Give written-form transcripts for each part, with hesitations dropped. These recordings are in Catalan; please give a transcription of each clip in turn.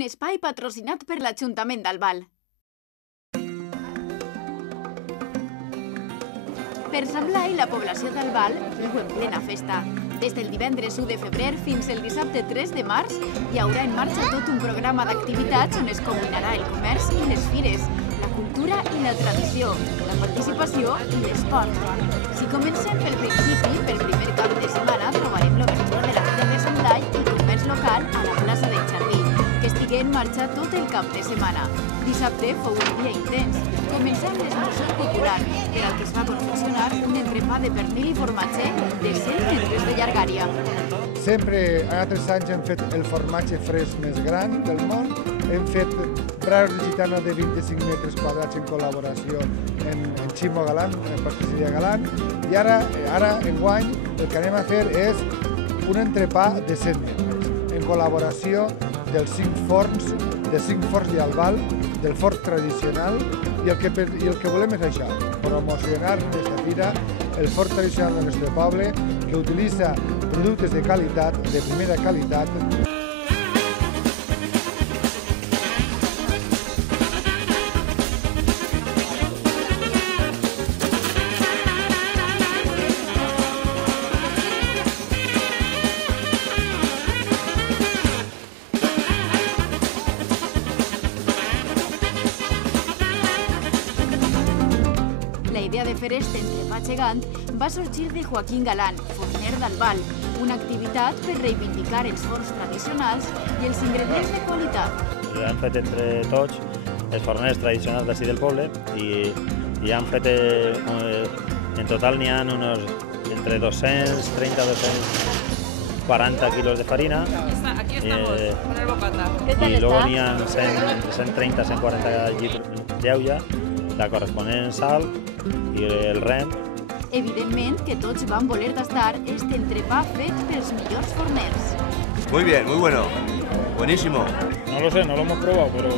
un espai patrocinat per l'Ajuntament d'Albal. Per Sant Blai, la població d'Albal viu en plena festa. Des del divendres 1 de febrer fins el dissabte 3 de març hi haurà en marxa tot un programa d'activitats on es combinarà el comerç i les fires, la cultura i la tradició, la participació i l'esport. Si comencem pel principi, pel primer cap de setmana trobarem l'obertura de la Fira de Sant Blai i comerç local a la plaça del Jardí, que estigui en marxa tot el cap de setmana. Dissabte fou un dia intens. Començà amb l'esmorzar popular, per al que es va confeccionar un entrepà de pernil i formatge de 100 metres de llargària. Sempre, en altres anys, hem fet el formatge fresc més gran del món. Hem fet braços de gitano de 25 metres quadrats en col·laboració amb Ximo Galán, en pastisseria Galán. I ara, enguany, el que anem a fer és un entrepà de 100 metres, en col·laboració dels 5 forns d'Albal, del forn tradicional, i el que volem és això, promocionar aquesta fira el forn tradicional del nostre poble, que utilitza productes de qualitat, de primera qualitat. La idea de fer este entrepà gegant va sorgir de Joaquín Galán, forner d'Albal, una activitat per reivindicar els forns tradicionals i els ingredients de qualitat. Han fet entre tots els forners tradicionals d'ací del poble i han fet, en total n'hi ha entre 230 i 240 quilos de farina. Aquí estamos, con el bocata. I luego n'hi ha 130-140 lleuja, la corresponent sal i el rent. Evidentment que tots van voler tastar este entrepà fet pels millors forners. Muy bien, muy bueno. Buenísimo. No lo sé, no lo hemos probado, pero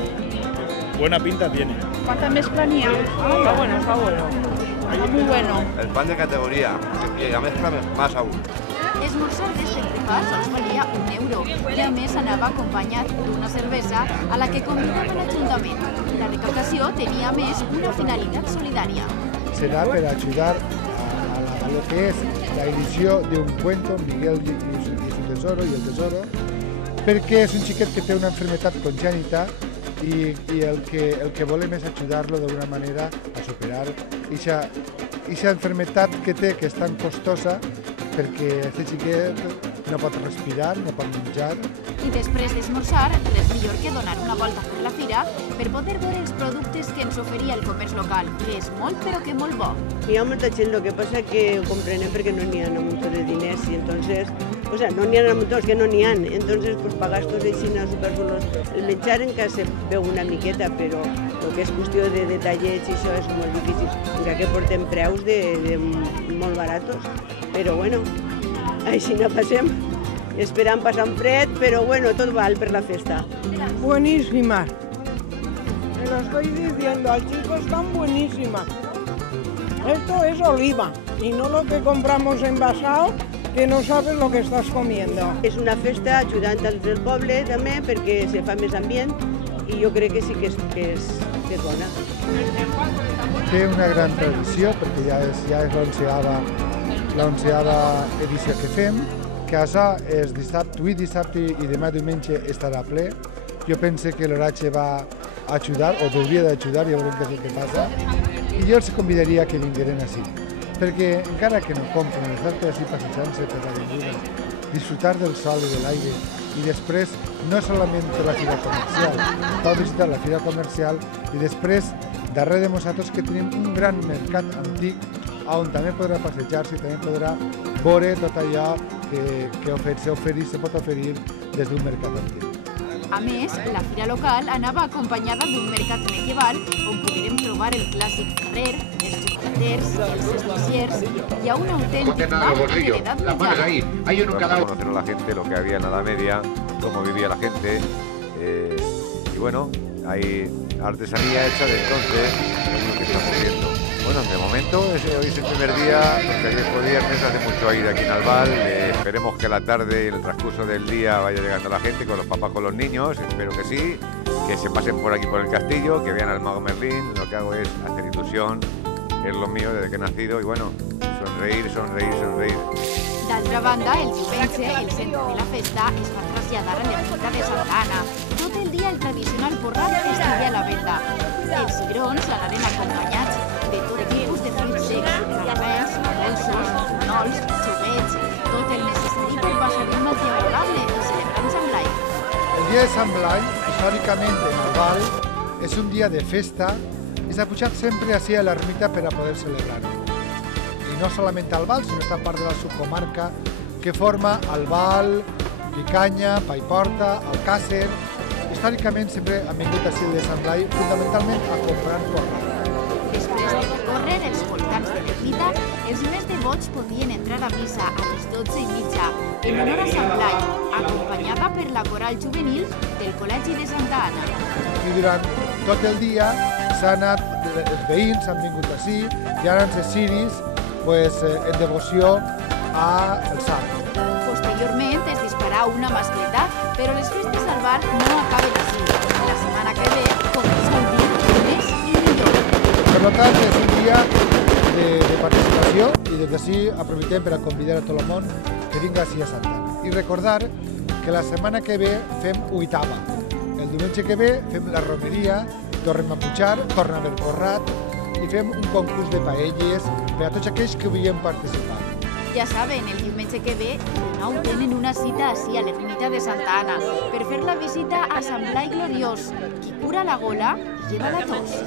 buena pinta tiene. ¿Cuánta mezcla ni hay? Está bueno, está bueno. Está muy bueno. El pan de categoría, y la mezcla más aún. Esmorzar d'este entrepà sols valia €1 i a més anava acompanyat d'una cervesa a la que convidava l'Ajuntament. La recaptació tenia a més una finalitat solidària. Será para ayudar a lo que es la edición de un cuento, Miguel y su tesoro, y el tesoro, porque es un xiquet que té una enfermedad congénita y el que volem és ajudar-lo d'una manera a superar esa enfermedad que té, que és tan costosa, perquè aquest xiquet no pot respirar, no pot menjar. I després d'esmorzar, res millor que donar una volta per la fira per poder veure els productes que ens oferia el comerç local, que és molt però que molt bo. Hi ha molta gent, lo que pasa que ho comprenem perquè no n'hi ha un muntó de diners i entonces, o sea, no n'hi ha un muntó, és que no n'hi ha, entonces pues para gastos així superfluos. El menjar encara se veu una miqueta, però el que és qüestió de detallets i això és molt difícil, encara que portem preus de molt baratos, però bueno, així no passem. Esperan pasar un fred, pero bueno, todo vale per la festa. Buenísima. Me lo estoy diciendo, al chico están buenísimas. Esto es oliva y no lo que compramos envasado, que no sabes lo que estás comiendo. És una festa ajudant als del poble també perquè se fa més ambient i jo crec que sí que és bona. Té una gran tradició perquè ja és l'onzeava edició que fem. Que això és avui dissabte i demà diumenge estarà ple. Jo penso que l'oratge va ajudar, o hauria d'ajudar, ja veurem què és el que passa. I jo els convidaria que vingueren així, perquè encara que no compren, estar així passejant-se per l'avinguda, disfrutar del sol i de l'aire, i després no solament la fira comercial, cal visitar la fira comercial i després, darrere de nosaltres, que tenim un gran mercat antic on també podrà passejar-se i també podrà veure tot allò que se pot oferir des d'un mercat antic. A més, la fira local anava acompanyada d'un mercat medieval on podrem trobar el clàssic ferrer, els xocolaters, els estanciers i a un autèntic bar de l'edat mitjana. Conocer a la gente, lo que había en la Edad Media, cómo vivía la gente, y bueno, hay artesanía hecha de entonces, es lo que estamos viendo. Bueno, de momento hoy es el primer día, porque ayer fue viernes, hace mucho aire aquí en Albal. Esperemos que la tarde, en el transcurso del día, vaya llegando la gente con los papás, con los niños, espero que sí, que se pasen por aquí por el castillo, que vean al mago Merlín. Lo que hago es hacer ilusión, es lo mío desde que he nacido, y bueno, sonreír, sonreír, sonreír. D'altra banda, el diumenge, el centre de la festa es va traslladar a l'ermita de Santa Anna. Tot el dia el tradicional porrat estigué a la venda. Els cigrons anaren acompanyats de tot tipus de fruits secs, caramels, dolços, nols, xuguets, tot el necessari per passar un matí agradable i celebrar Sant Blai. El dia de Sant Blai, històricament en Albal, és un dia de festa i s'ha pujat sempre així a l'ermita per a poder celebrar-ho. I no solament Albal, sinó esta part de la subcomarca que forma Albal, Picanya, Paiporta, Alcàsser. Històricament sempre han vingut així de Sant Blai, fundamentalment a comprar porrat. Després de recórrer els voltants de l'ermita, els més devots podien entrar a missa a les 12:30 en honor a Sant Blai, acompanyada per la coral juvenil del Col·legi de Santa Anna. I durant tot el dia s'han anat, els veïns han vingut així i ara els ciris en devoció al sant. Posteriorment es disparà una mascleta, però les festes d'Albal no acaben així. La setmana que ve comença el dia més i millor. Per tant, és un dia de participació i des d'ací aprofitem per a convidar a tot el món que vinga així a Santa Anna. I recordar que la setmana que ve fem Uitava. El diumenge que ve fem la romeria, tornem a pujar, torna a haver porrat i fem un concurs de paelles per a tots aquells que vulguin participar. Ja saben, el diumenge que ve de nou tenen una cita així a l'ermita de Santa Anna per fer la visita a Sant Blai Gloriós, qui cura la gola i lleva la tos.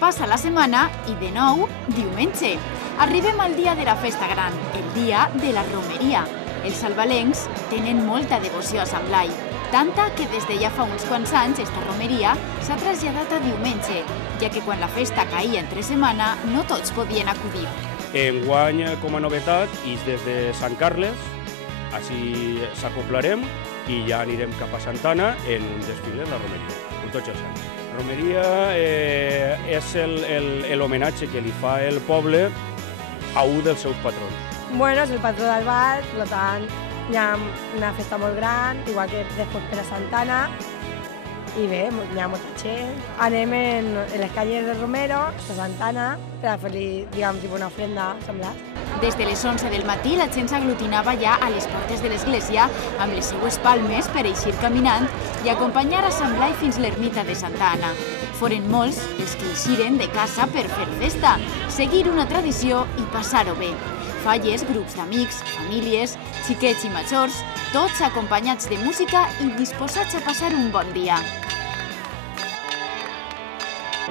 Passa la setmana i, de nou, diumenge. Arribem al dia de la festa gran, el dia de la romeria. Els albalencs tenen molta devoció a Sant Blai, tanta que des de ja fa uns quants anys esta romeria s'ha traslladat a diumenge, ja que quan la festa caïa entre setmana no tots podien acudir. Enguany, com a novetat, i des de Sant Carles, així s'acoplarem i ja anirem cap a Santa Anna en un desfile de la romeria, amb tots els anys. La romeria és l'homenatge que li fa el poble a un dels seus patrons. Bueno, és el patró d'Albal, per tant, hi ha una festa molt gran, igual que després per a Santa Anna, i bé, hi ha molta gent. Anem en les calles de Romero, a Santa Anna, per a fer-li, diguem, una ofrenda semblant. Des de les 11 del matí la gent s'aglutinava ja a les portes de l'església amb les seues palmes per eixir caminant i acompanyar a Sant Blai fins l'ermita de Santa Anna. Foren molts els que eixiren de casa per fer festa, seguir una tradició i passar-ho bé. Falles, grups d'amics, famílies, xiquets i majors, tots acompanyats de música i disposats a passar un bon dia.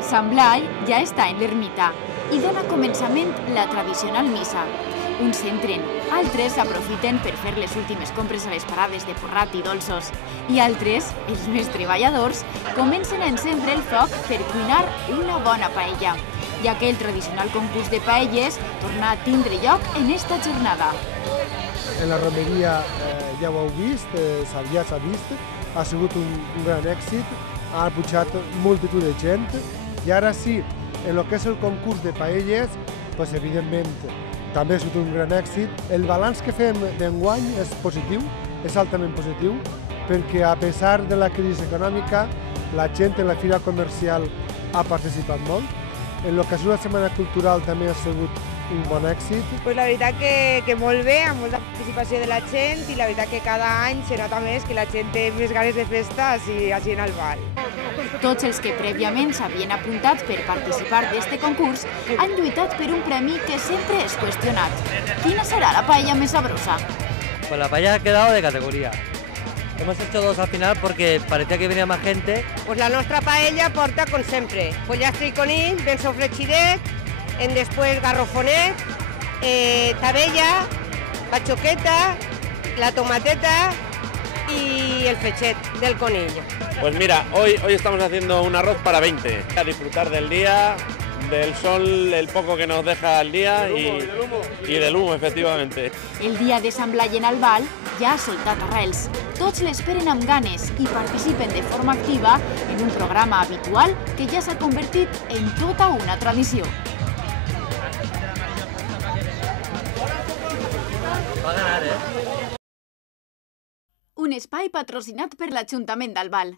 Sant Blai ja està en l'ermita i dona començament la tradicional missa. Uns s'entren, altres aprofiten per fer les últimes compres a les parades de porrat i dolços i altres, els més treballadors, comencen a encendre el foc per cuinar una bona paella, ja que el tradicional concurs de paelles torna a tindre lloc en esta jornada. En la romeria ja ho heu vist, ja s'ha vist, ha sigut un gran èxit, ha pujat multitud de gent i ara sí, en el que és el concurs de paelles, doncs evidentment també ha sigut un gran èxit. El balanç que fem d'enguany és positiu, és altament positiu, perquè a pesar de la crisi econòmica, la gent en la fira comercial ha participat molt. En el que ha sigut la Setmana Cultural també ha sigut un bon èxit. Pues la veritat que molt bé, amb molta participació de la gent i la veritat que cada any se nota més que la gent té més ganes de festa així en Albal. Tots els que prèviament s'havien apuntat per participar d'este concurs han lluitat per un premi que sempre és qüestionat. Quina serà la paella més sabrosa? Pues la paella ha quedado de categoría. Hemos hecho dos al final porque parecía que venía más gente. Pues la nostra paella porta, com sempre, pollastre i conill, ben sofregidet, després garrofonet, tabella, patxoqueta, la tomateta y el fetchet del conill. Pues mira, hoy estamos haciendo un arroz para 20. A disfrutar del día, del sol, el poco que nos deja al día y del humo, efectivamente. El dia de Sant Blai en Albal ja ha soltat arrels. Tots l'esperen amb ganes i participen de forma activa en un programa habitual que ja s'ha convertit en tota una tradició. Va ganar, Un espai patrocinat per l'Ajuntament d'Albal.